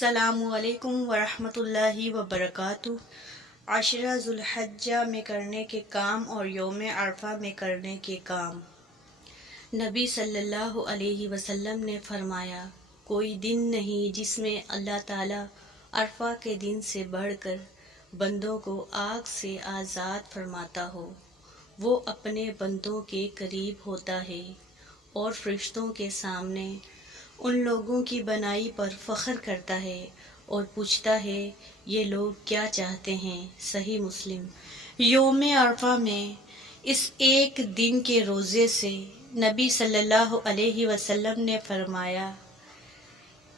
السلام علیکم ورحمۃ اللہ وبرکاتہ۔ عشرہ ذوالحجہ میں کرنے کے کام اور یوم عرفہ میں کرنے کے کام۔ نبی صلی اللہ علیہ وسلم نے فرمایا، کوئی دن نہیں جس میں اللہ تعالیٰ عرفہ کے دن سے بڑھ کر بندوں کو آگ سے آزاد فرماتا ہو۔ وہ اپنے بندوں کے قریب ہوتا ہے اور فرشتوں کے سامنے ان لوگوں کی بنائی پر فخر کرتا ہے اور پوچھتا ہے یہ لوگ کیا چاہتے ہیں۔ صحیح مسلم۔ یوم عرفہ میں اس ایک دن کے روزے سے نبی صلی اللہ علیہ وسلم نے فرمایا،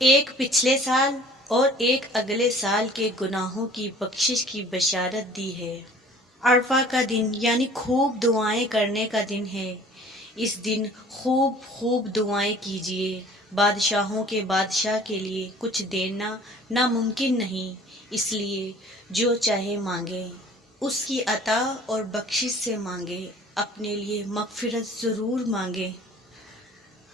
ایک پچھلے سال اور ایک اگلے سال کے گناہوں کی بخشش کی بشارت دی ہے۔ عرفہ کا دن یعنی خوب دعائیں کرنے کا دن ہے۔ اس دن خوب دعائیں کیجیے۔ بادشاہوں کے بادشاہ کے لیے کچھ دینا ناممکن نہیں، اس لیے جو چاہے مانگے، اس کی عطا اور بخشش سے مانگے، اپنے لیے مغفرت ضرور مانگے۔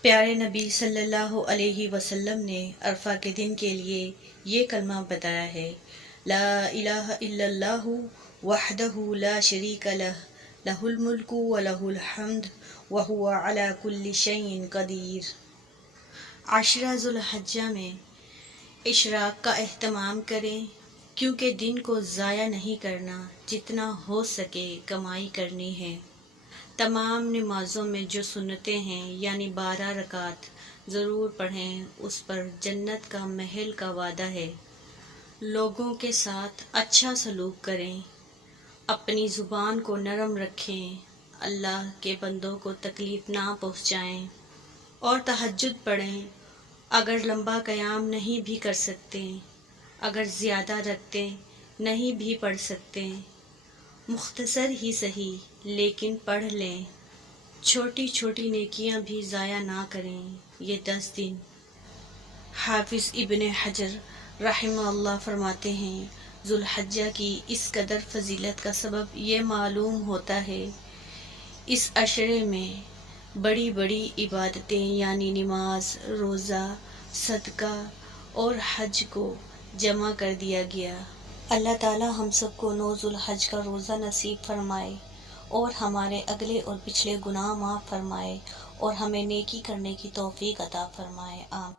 پیارے نبی صلی اللہ علیہ وسلم نے عرفہ کے دن کے لیے یہ کلمہ بتایا ہے، لا الہ الا اللہ وحدہ لا شریک لہ، لہ الملک ولہ الحمد وہو علی کل شیء قدیر۔ عشرہ ذوالحجہ میں اشراق کا اہتمام کریں، کیونکہ دن کو ضائع نہیں کرنا، جتنا ہو سکے کمائی کرنی ہے۔ تمام نمازوں میں جو سنتیں ہیں یعنی 12 رکعت ضرور پڑھیں، اس پر جنت کا محل کا وعدہ ہے۔ لوگوں کے ساتھ اچھا سلوک کریں، اپنی زبان کو نرم رکھیں، اللہ کے بندوں کو تکلیف نہ پہنچائیں، اور تہجد پڑھیں۔ اگر لمبا قیام نہیں بھی کر سکتے، اگر زیادہ رکھتے نہیں بھی پڑھ سکتے، مختصر ہی صحیح لیکن پڑھ لیں۔ چھوٹی چھوٹی نیکیاں بھی ضائع نہ کریں۔ یہ 10 دن حافظ ابن حجر رحمہ اللہ فرماتے ہیں، ذوالحجہ کی اس قدر فضیلت کا سبب یہ معلوم ہوتا ہے، اس عشرے میں بڑی بڑی عبادتیں یعنی نماز، روزہ، صدقہ اور حج کو جمع کر دیا گیا۔ اللہ تعالی ہم سب کو 9 ذوالحج کا روزہ نصیب فرمائے اور ہمارے اگلے اور پچھلے گناہ معاف فرمائے اور ہمیں نیکی کرنے کی توفیق عطا فرمائے۔ آمین۔